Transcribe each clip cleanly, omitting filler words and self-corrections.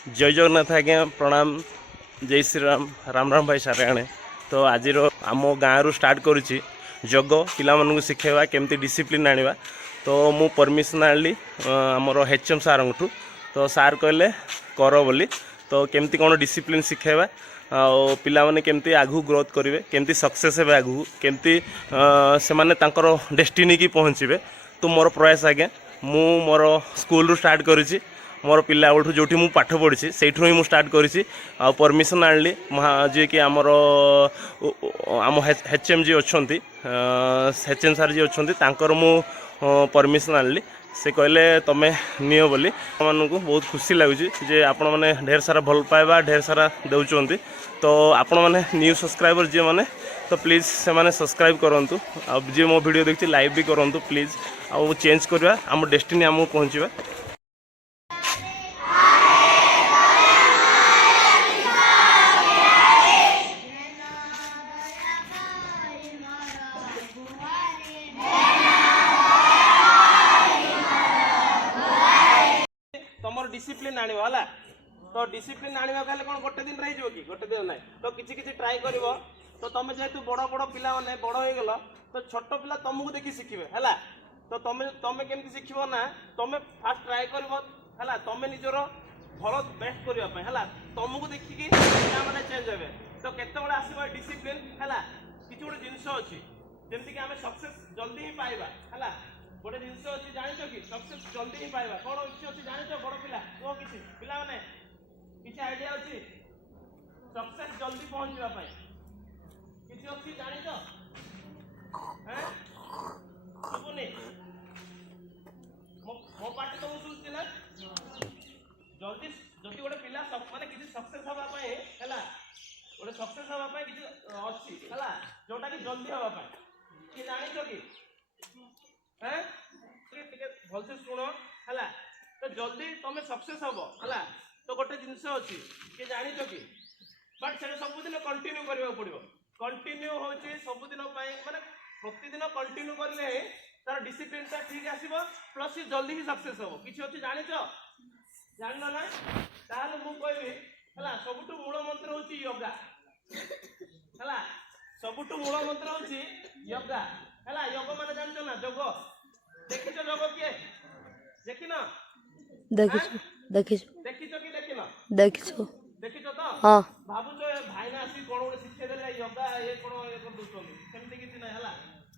जय जगन्नाथ आज्ञा प्रणाम। जय श्री राम। राम राम भाई सारे। तो आज आम गाँव रू स्टार्ट करुच्ची जग पिला शिखेवा केमती डिसिप्लिन आनिबा। तो मु परमिशन आनली आमर एचएम सार ठू। तो सार कहले कर बोली। तो केमती कौन डिसिप्लिन शिखेवा और पिला माने केमती आगु ग्रोथ करेंगे केमती सक्सेस हे आगु केमती से माने तांकर डेस्टिनी की पहुँचे। तो मोर प्रयास आज्ञा मु मोर स्कूल रू स्टार्ट करी मोर पिला बेलू जो मुझे पाठ पढ़ी से ही मुझे स्टार्ट करी परमिशन आनली जी कि आमर आम एचएम जी अच्छा एचएम सार जी अच्छा मु परमिशन आनली। से कहले तमें नियो बोली। मानू बहुत खुशी लगुच जे आपण मैंने ढेर सारा भल पाइबा ढेर सारा दौरान। तो आपण मैंने न्यू सब्सक्राइबर जी मैंने तो प्लीज़ से मैंने सब्सक्राइब करूँ। अब जी मो वीडियो देखिए लाइव भी करूँ प्लीज़। आउ चेंज करवा आम डेस्टिनी आमको पहुँचा। तुम डिसिप्लिन आना तो डिसिप्लिन आने कौन गोटे दिन रही कि गोटे दिन ना तो किसी किसी ट्राए कर। तो तुम जेहेतु बड़ बड़ पिला मैंने बड़ हो गल तो छोट पिला तुमको देखी शिखे है। तो तुम तुम केमती शिख ना तुम फास्ट ट्राए कर तुम निजर भल बेस्ट करने है तुमको देखिकी पिला मैंने चेंज हे। तो केत आसो डिसिप्लिन है किसी गोटे जिनस अच्छी जमीक आम सक्सेस जल्दी ही पाइबा है। गोटे जिनस अच्छी जान कि सक्सेस जल्दी ही पाइबा कौन किसी अच्छी जान बड़ पिला कह किसी पिला मैंने किसी आइडिया अच्छी सक्सेस जल्दी पहुंचवाई किसी अच्छी जान शुभुनि मो पार्टी तुमको शुभुची ना जल्दी जदि गोटे पिला माने किसी सक्सेस हाँपाई है गोटे सक्सेस हाँपाई किसी अच्छी है जोटा कि जल्दी हाँपाई कि जान कि भलसे शुण है। तो जल्दी तुम सक्सेस हम है तो गोटे जिनस अच्छी कि जान कि बट से सबुदिन कंटिन्यू करने पड़ो। कंटिन्यू हूँ सबुदिन माने प्रतिदिन कंटिन्यू करें तार डिसिप्लिन ठीक आसो प्लस जल्दी ही सक्सेस हम किसी अच्छी जान जान ना ताल मुझे है सबुठ मूल मंत्र हूँ योगा है सबुठ मूल मंत्र हूँ योगा है। योग माने जान ना जोग देख जोग किए देखिन देखिछ देखिछ देखिछ कि देखिन देखिछ देखिछ तो हाँ भावुच भाईना आसी कौन गोटे शिखेदेले योगा ये कौन ये कर दूसरी सेमती किसी ना है।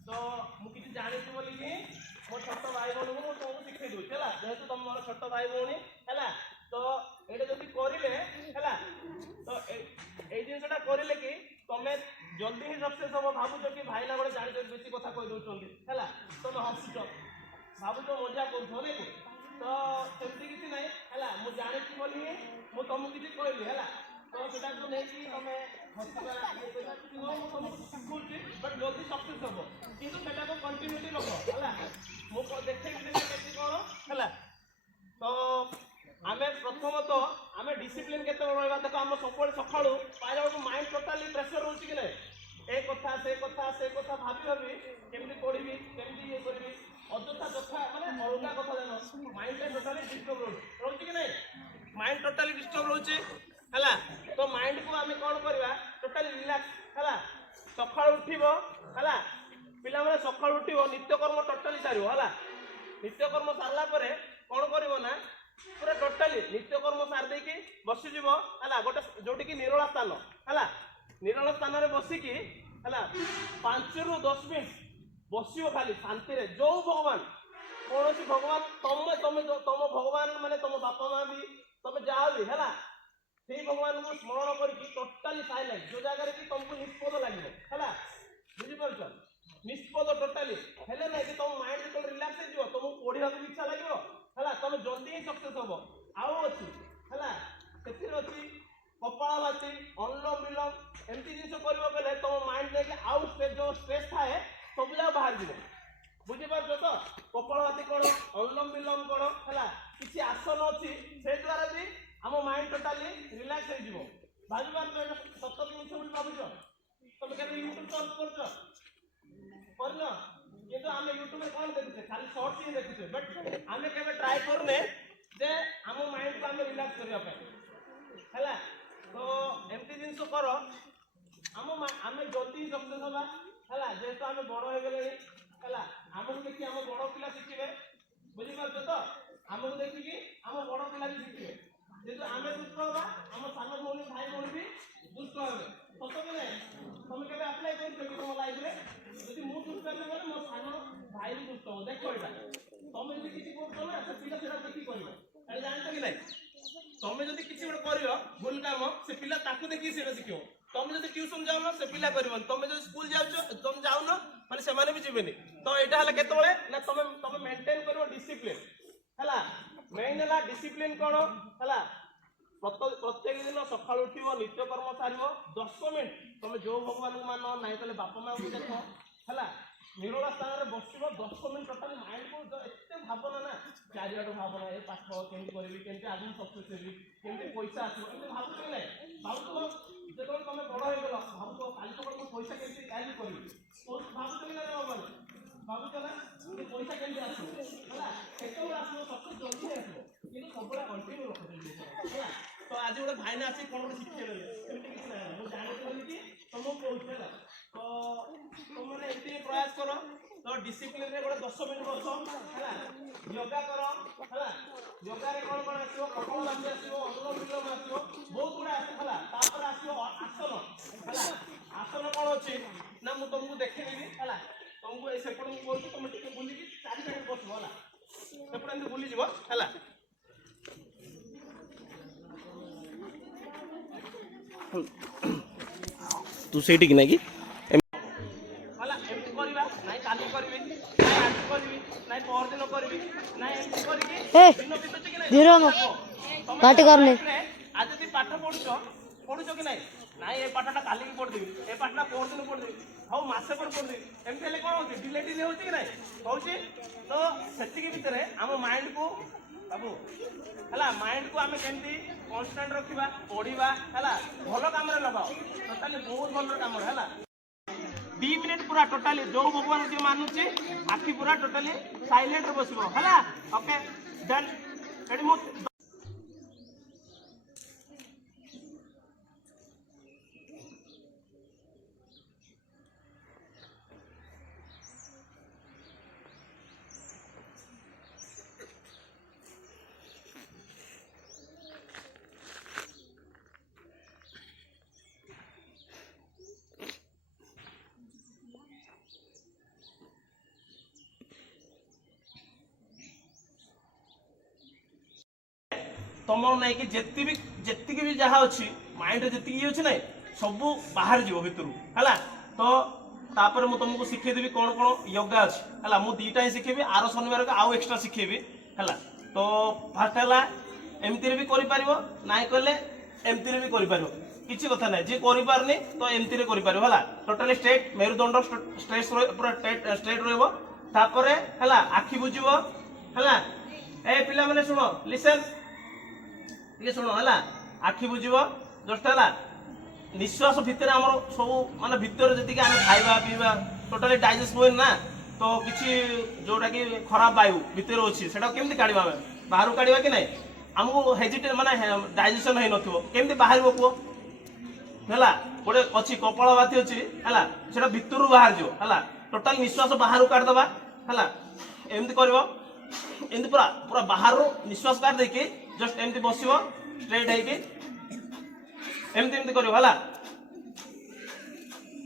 तो मुझे जानी बोलिकी मो छोट भाई भौणी को तुमको शिखे दूसरी है जेहेतु तुम मोर छोट भाई भौणी है। तो ये जब करें है तो ये जिनसा करें कि तुम जल्दी ही सक्सेस हम भावुच कि भाईना गोटे जान बेसी कथा कही दौरान है तुम हसुच भावुच मजा कर। तो सेमती किसी ना है मुझे जानी बोली मुझे तुमको किसी कहली है तो सेटा को लेकिन तुम हसवा तुमको शिखुची बट जल्दी सक्सेस हम कि को कंटिन्यूटी रख है मुझे देखे कौन है। तो आम प्रथमत आम डिसिप्लिन के देख आम सब सका पाइला बेलू माइंड टोटाली प्रेसर रोचे कि नहीं ए कथा से भाभी भाभी केमती पढ़ी केमती ये करी अଯଥା कथा माने अलग कथा जान माइंड टोटाली डिस्टर्ब रोचे कि नहीं माइंड टोटाली डिस्टर्ब रोचे है। तो माइंड को आम कौन करवा टोटाली रिलैक्स है सका उठब है पिला मैंने सका उठब नित्यकर्म टोटाली सार है नित्यकर्म सारा कौन कर ना पूरा टोटाली नित्यकर्म सार देकी बसीज है गोटे जोटि कि निरोला स्थान है निरोला स्थान में बसिकी है 5 ରୁ 10 मिनट बस खाली शांति रे जो भगवान कौन सी भगवान तुम तुम तुम भगवान माने तुम बापा माँ भी तुम जहाँ भी है से भगवान को स्मरण करके टोटाली साइलेंट जो जगह कि तुमको निष्पद लगे है बुझीपार निष्पद टोटाली है ना कि तुम माइंड जो रिलैक्स हो तुमको पढ़ा इच्छा लगे है तुम जल्दी ही सक्सेस हम आउ अच्छी है से अच्छी कपालभाति अनुलोम विलोम एमती जिन कर तुम माइंड लेके आउ स्ट्रेस जो स्ट्रेस थाए सब जगह बाहर जीव बुझीपार तो कपालभाति कौन अनुलोम विलोम कौन है किसी आसन अच्छी से द्वारा भी आम माइंड टोटाली रिलैक्स हो भाजपार सत जिन भावुच तुम क्या यूट्यूब सर्च कर किंतु आम यूट्यूब कौन देखुचे खाली शॉर्ट्स ही देखुचे बट आम के ट्राए करने जे आम माइंड को आम रिलैक्स करने ହେଲା ତ ଏମିତି ଜିନିଷ କର ଆମେ ଜଲ୍ଦି ସକ୍ସେସ୍ ହବା ହେଲା ଯେହେତୁ ଆମେ ବଡ଼ ହେଇଗଲେଣି ହେଲା ଆମକୁ ଦେଖି ଆମ ବଡ଼ ପିଲା ଶିଖିବେ ବୁଝିପାରୁଛ ତ ଆମକୁ ଦେଖିକି ଆମ ବଡ଼ ପିଲା ବି ଶିଖିବେ ଯେହେତୁ ଆମେ ଦୁଷ୍ଟ ହବା ଆମ ସାନ ଭଉଣୀ ଭାଇ ଭଉଣୀ ବି ଦୁଷ୍ଟ ହେବେ ସତ କି ନାହିଁ ତମେ କେବେ ଆପ୍ଲାଏ କରିଛ କି ତମ ଲାଇଫରେ ଯଦି ମୁଁ ଦୁଷ୍ଟ ହେବି ବୋଲେ ମୋ ସାନ ଭାଇ ବି ଦୁଷ୍ଟ ହବ ଦେଖ ଏଇଟା ତମେ ଯଦି କିଛି କରୁଛ ନା ସେ ପିଲା ସେଟା ଦେଖିକି କରିବ ଆରେ ଜାଣିଛ କି ନାହିଁ ତମେ ଯଦି କିଛି ଗୋଟେ କରିବ ଭୁଲ କାମ ସେ ପିଲା ତାକୁ ଦେଖିକି ସେଇଟା ଶିଖିବ ତମେ ଯଦି ଟ୍ୟୁସନ ଯାଉନ ସେ ପିଲା କରିବନି ତମେ ଯଦି ସ୍କୁଲ ଯାଉଛ ତମେ ଯାଉନ ମାନେ ସେମାନେ ବି ଯିବେନି ତ ଏଇଟା ହେଲା କେତେବେଳେ ନା ତମେ ମେଣ୍ଟେନ କରିବ ଡିସିପ୍ଲିନ ହେଲା ମେନ୍ ହେଲା ଡିସିପ୍ଲିନ କଣ ହେଲା ପ୍ରତ୍ୟେକ ଦିନ ସକାଳୁ ଉଠିବ ନିତ୍ୟକର୍ମ ସାରିବ 10 ମିନିଟ୍ ତମେ ଯୋଉ ଭଗବାନଙ୍କୁ ମାନ ନାଇଁ ତାହେଲେ ବାପା ମାଙ୍କୁ ଦେଖ ହେଲା ନିରୋଳା ସ୍ଥାନରେ ବସିବ 10 ମିନିଟ୍ ଟୋଟାଲି ମାଇଣ୍ଡକୁ ଏତେ ଭାବନା ନା ଚାରିଆଡୁ ଭାବନା ଏ ପାଠ କେମିତି କରିବି କେମିତି ଆଗକୁ ସକ୍ସେସ୍ ହେବି କେମିତି ପଇସା ଆସିବ ଏମିତି ଭାବୁଛ କି ନାହିଁ ଭାବୁଥିବ ଯେତେବେଳେ ତମେ ବଡ଼ ହେଇଗଲ ଭାବୁଥିବ କାଲି ସକାଳେ ମୁଁ ପଇସା କେମିତି କାହିଁକି କରିବି ଭାବୁଛ କି ନା ବାବା ଭାବୁଛ ନା ଯେ ପଇସା କେମିତି ଆସିବ ହେଲା କେତେବେଳେ ଆସିବ ସକ୍ସେସ୍ ଜଲ୍ଦି ଆସିବ କିନ୍ତୁ ସବୁବେଳେ କଣ୍ଟିନ୍ୟୁ ରଖୁଛନ୍ତି ହେଲା ତ ଆଜି ଗୋଟେ ଭାଇନା ଆସି କ'ଣ ଗୋଟେ ଶିକ୍ଷା ଦେଲେ ସେମିତି କିଛି ନାହିଁ ମୁଁ ଜାଣିଥିଲି କି ତମକୁ କହୁଛି ହେଲା ତ ତମମାନେ ଏମିତି ପ୍ରୟାସ କର ତ ଡିସିପ୍ଲିନରେ ଗୋଟେ 10 ମିନିଟ୍ ବସ ହେଲା ଯୋଗା କର ହେଲା ଯୋଗାରେ କ'ଣ କ'ଣ ଆସିବ କପାଳଭାତି ଆସିବ ଅନୁଲୋମ ବିଲୋମ ଆସିବ ବହୁତ ଗୁଡ଼ା ଆସିବ ହେଲା ତାପରେ ଆସିବ ଆସନ ହେଲା ଆସନ କ'ଣ ଅଛି ନା ମୁଁ ତମକୁ ଦେଖେଇଦେବି ହେଲା ତମକୁ ଏଇ ସେପଟ ମୁଁ କହୁଛି ତମେ ଟିକେ ବୁଲିକି 4 ମିନିଟ୍ ବସିବ ହେଲା ସେପଟେ ଏମିତି ବୁଲିଯିବ ହେଲା ତୁ ସେଇଠିକି ନାଇଁ କି ହେଲା ଏମିତି କରିବା ନାଇଁ କାଲି କରିବି ନାଇଁ ଆଜି କରିବି ନାଇଁ ପରଦିନ କରିବି ନାଇଁ ଏମିତି କରିକି ଦିନ ବିତୁଛି କି ନାଇଁ ପାଟି କରନି ଆଜି ଯଦି ପାଠ ପଢୁଛ କି ନାଇଁ ନାଇଁ ଏ ପାଠଟା କାଲିକି ପଢିଦେବି ଏ ପାଠଟା ପରଦିନ ପଢିଦେବି ହଉ ମାସେ ପରେ ପଢିଦେବି ଏମିତି ହେଲେ କ'ଣ ହଉଛି ଡିଲେ ହଉଛି କି ନାଇଁ ହଉଛି ତ ସେତିକି ଭିତରେ ଆମ ମାଇଣ୍ଡକୁ ବାବୁ ହେଲା ମାଇଣ୍ଡକୁ ଆମେ କେମିତି କନଷ୍ଟାଣ୍ଟ ରଖିବା ପଢିବା ହେଲା ଭଲ କାମରେ ଲଗାଅ ଟୋଟାଲି ବହୁତ ଭଲ କାମରେ ହେଲା 2 ମିନିଟ୍ ପୁରା ଟୋଟାଲି ଯୋଉ ଭଗବାନ ଯିଏ ମାନୁଛି ଆଖି ପୁରା ଟୋଟାଲି ସାଇଲେଣ୍ଟରେ ବସିବ ହେଲା ଓକେ ଡନ୍ ଏଠି ମୁଁ ତମର ନାଇଁ କି ଯେତିକି ବି ଯାହା ଅଛି ମାଇଣ୍ଡରେ ଯେତିକି ଅଛି ନାଇଁ ସବୁ ବାହାରି ଯିବ ଭିତରୁ ହେଲା ତ ତାପରେ ମୁଁ ତମକୁ ଶିଖେଇଦେବି କ'ଣ କ'ଣ ୟୋଗା ଅଛି ହେଲା ମୁଁ 2ଟା ହିଁ ଶିଖେଇବି ଆର ଶନିବାରକୁ ଆଉ ଏକ୍ସଟ୍ରା ଶିଖେଇବି ହେଲା ତ ଫାର୍ଷ୍ଟ ହେଲା ଏମିତିରେ ବି କରିପାରିବ ନାଇଁ କହିଲେ ଏମିତିରେ ବି କରିପାରିବ କିଛି କଥା ନାହିଁ ଯିଏ କରିପାରୁନି ତ ଏମିତିରେ କରିପାରିବ ହେଲା ଟୋଟାଲି ଷ୍ଟ୍ରେଟ୍ ମେରୁଦଣ୍ଡ ପୁରା ଷ୍ଟ୍ରେଟ୍ ରହିବ ତାପରେ ହେଲା ଆଖି ବୁଜିବ ହେଲା ଏ ପିଲାମାନେ ଶୁଣ ଲିସନ୍ ଟିକେ ଶୁଣ ହେଲା ଆଖି ବୁଜିବ ଜଷ୍ଟ ହେଲା ନିଶ୍ୱାସ ଭିତରେ ଆମର ସବୁ ମାନେ ଭିତରେ ଯେତିକି ଆମେ ଖାଇବା ପିଇବା ଟୋଟାଲି ଡାଇଜେଷ୍ଟ ହୁଏନି ନା ତ କିଛି ଯୋଉଟା କି ଖରାପ ବାୟୁ ଭିତରେ ଅଛି ସେଟା କେମିତି କାଢିବା ଆମେ ବାହାରକୁ କାଢିବା କି ନାହିଁ ଆମକୁ ହେଜିଟେଟ୍ ମାନେ ଡାଇଜେସନ ହେଇନଥିବ କେମିତି ବାହାରିବ କୁହ ହେଲା ଗୋଟେ ଅଛି କପାଳଭାତି ଅଛି ହେଲା ସେଟା ଭିତରୁ ବାହାରିଯିବ ହେଲା ଟୋଟାଲି ନିଶ୍ୱାସ ବାହାରକୁ କାଢିଦବା ହେଲା ଏମିତି କରିବ ଏମିତି ପୁରା ପୁରା ବାହାରୁ ନିଶ୍ୱାସ କାଢି ଦେଇକି ଜଷ୍ଟ ଏମିତି ବସିବ ଷ୍ଟ୍ରେଟ୍ ହେଇକି ଏମିତି କରିବ ହେଲା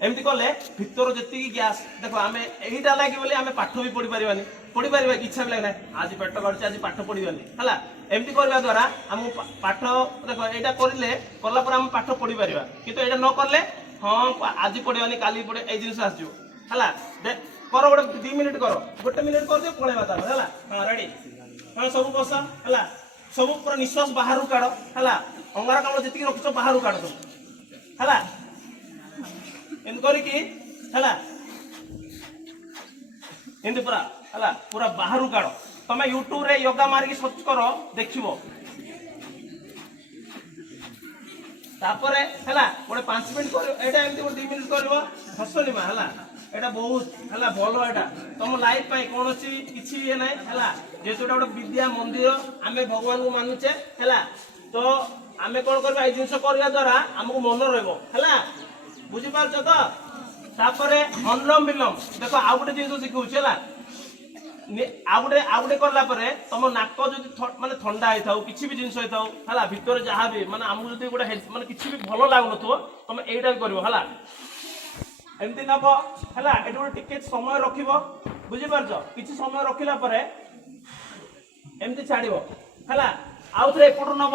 ଏମିତି କଲେ ଭିତର ଯେତିକି ଗ୍ୟାସ୍ ଦେଖ ଆମେ ଏଇଟା ଲାଗି ବୋଲି ଆମେ ପାଠ ବି ପଢିପାରିବାନି ଇଚ୍ଛା ବି ଲାଗେ ଆଜି ପେଟ କାଟୁଛି ଆଜି ପାଠ ପଢିବାନି ହେଲା ଏମିତି କରିବା ଦ୍ୱାରା ଆମକୁ ପାଠ ଦେଖ ଏଇଟା କଲା ପରେ ଆମେ ପାଠ ପଢିପାରିବା କିନ୍ତୁ ଏଇଟା ନ କଲେ ହଁ ଆଜି ପଢିବାନି କାଲି ପଢେ ଏଇ ଜିନିଷ ଆସିଯିବ ହେଲା କର ଗୋଟେ 2 ମିନିଟ୍ କର 1 ମିନିଟ୍ କରିଦିଅ ପଳେଇବା ତାପରେ ହେଲା ହଁ ରେଡି ହଁ ସବୁ ବସ ହେଲା ସବୁ ପୁରା ନିଶ୍ୱାସ ବାହାରକୁ କାଢ ହେଲା ଅଙ୍ଗାରକାମ୍ଳ ଯେତିକି ରଖୁଛ ବାହାରକୁ କାଢ ସବୁ ହେଲା ଏମିତି କରିକି ହେଲା ଏମିତି ପୁରା ହେଲା ପୁରା ବାହାରକୁ କାଢ ତମେ ୟୁଟ୍ୟୁବ ରେ ୟୋଗା ମାରିକି ସର୍ଚ୍ଚ କର ଦେଖିବ ତାପରେ ହେଲା ଗୋଟେ 5 ମିନିଟ୍ କରିବ ଏଇଟା ଏମିତି ଗୋଟେ 2 ମିନିଟ୍ କରିବ ହସନି ମା ହେଲା ଏଇଟା ବହୁତ ହେଲା ଭଲ ଏଇଟା ତମ ଲାଇଫ ପାଇଁ କୌଣସି କିଛି ଇଏ ନାହିଁ ହେଲା ଯେହେତୁ ଏଟା ଗୋଟେ ବିଦ୍ୟା ମନ୍ଦିର ଆମେ ଭଗବାନଙ୍କୁ ମାନୁଛେ ହେଲା ତ आमे कोन करबा ए जिंस करया द्वारा हमको मन रहबो हला बुझी पारछ तो तापरे अनुलोम विलोम देखो आ गुटे जिंस सिखौ छला आ गुटे करला परे तुम नाक जदि माने ठंडा होई थाउ किछि भी जिंस होई थाउ हला भीतर जहा भी माने हमको जदि गुटे माने किछि भी भलो लागनथो तुम एटा करबो हला एमती नब हला एटु गुटे टिके समय रखिबो बुझी पारछ किछि समय रखिला परे एमती छाड़िबो हला आउ थरे एपटु नब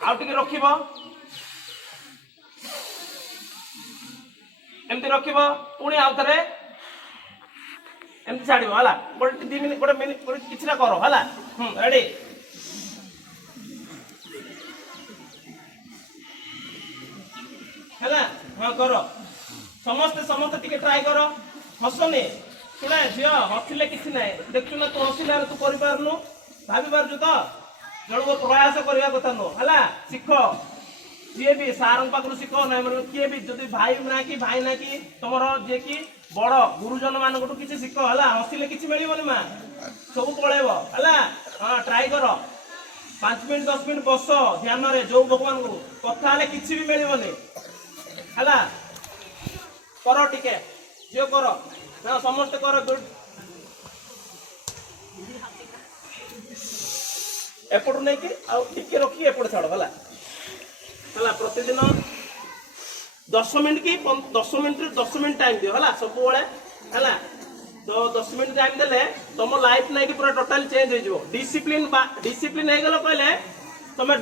आउ टिके रखिबो एमती रखिबो पुणी आउ थरे एमती छाड़िबो हला गोटे 2 मिनिट गोटे मिनिट गोटे किछरा करो हला रेडी हला हां करो समस्त समस्त टिके ट्राई करो हसने सुना झियो हसिले किछि नै देखु ना तू हसिला तू करि पारनु भाबी पारजु तो जणको प्रयास करिया कथा नो हला सिख जे भी सारंग पाखरु सिख नै मन के भी जदी भाई ना कि भाई ना कि तमरो जे कि बड़ गुरुजन मान को किछि सिख हला हसिले किछि मिलिबोनी मा सब पळेबो हला हां ट्राई करो 5 मिनिट 10 मिनिट बस ध्यान रे जो भगवान को कथा ले किछि भी मिलिबोनी हला करो टिके जो करो ना समस्त करो गुड एपटू नहीं कि आउ टिके रखी एपट छाड़ हला हला प्रतिदिन 10 मिनिट की 10 मिनिट टाइम दियो हला सब बेले हला तो 10 मिनिट टाइम देले तुम लाइफ नहीं कि पूरा टोटल चेंज हो जिवो डिसिप्लिन हे गेलो कहले तुम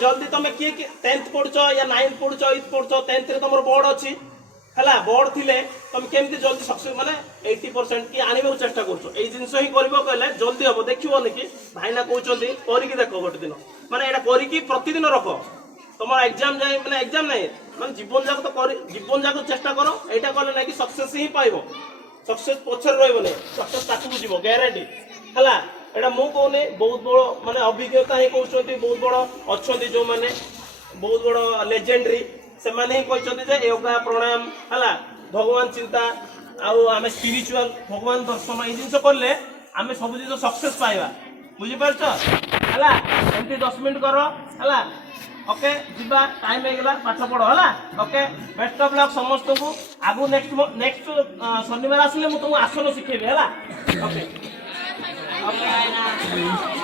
जल्दी तुम किए 10th पढुचो या 9th पढुचो 8th पढुचो 10th रे तुमर बोर्ड अछि हला बोर्ड थिले तुम केमती जल्दी सक्सेस माने 80% की आनिबो चेष्टा करछो ए जिंस ही करबो कहले जल्दी हबो देखिबो नै कि भाईना कहउचंदी करिकि देखो गोटे दिन माने एटा करिकि प्रतिदिन रखो तुमर एग्जाम जाय माने एग्जाम नै माने जीवन जाक तो जीवन जाक चेष्टा करो एटा कहले नै कि सक्सेस ही पाइबो सक्सेस पछर रहइबो नै सक्सेस ताकू जीवो ग्यारंटी हला एटा मु कोने बहुत बड़ माने अभिज्ञता ही कहउचंदी बहुत बड़ अछंदी जो माने बहुत बड़ लेजेंडरी से माने ही कहउचंदी जे योगा प्राणायाम हला भगवान चिंता आउ आमे स्पिरिचुअल भगवान दर्शन ए जिंस करले आमे सब जिंस सक्सेस पाइबा बुझी पारछ हला एमती 10 मिनिट करो हला ओके जिबा टाइम हे गेला पाठ पढो हला ओके बेस्ट ऑफ लक समस्त को आगु नेक्स्ट शनिवार आसले मु तुमको आसन सिखेबे हला ओके ओके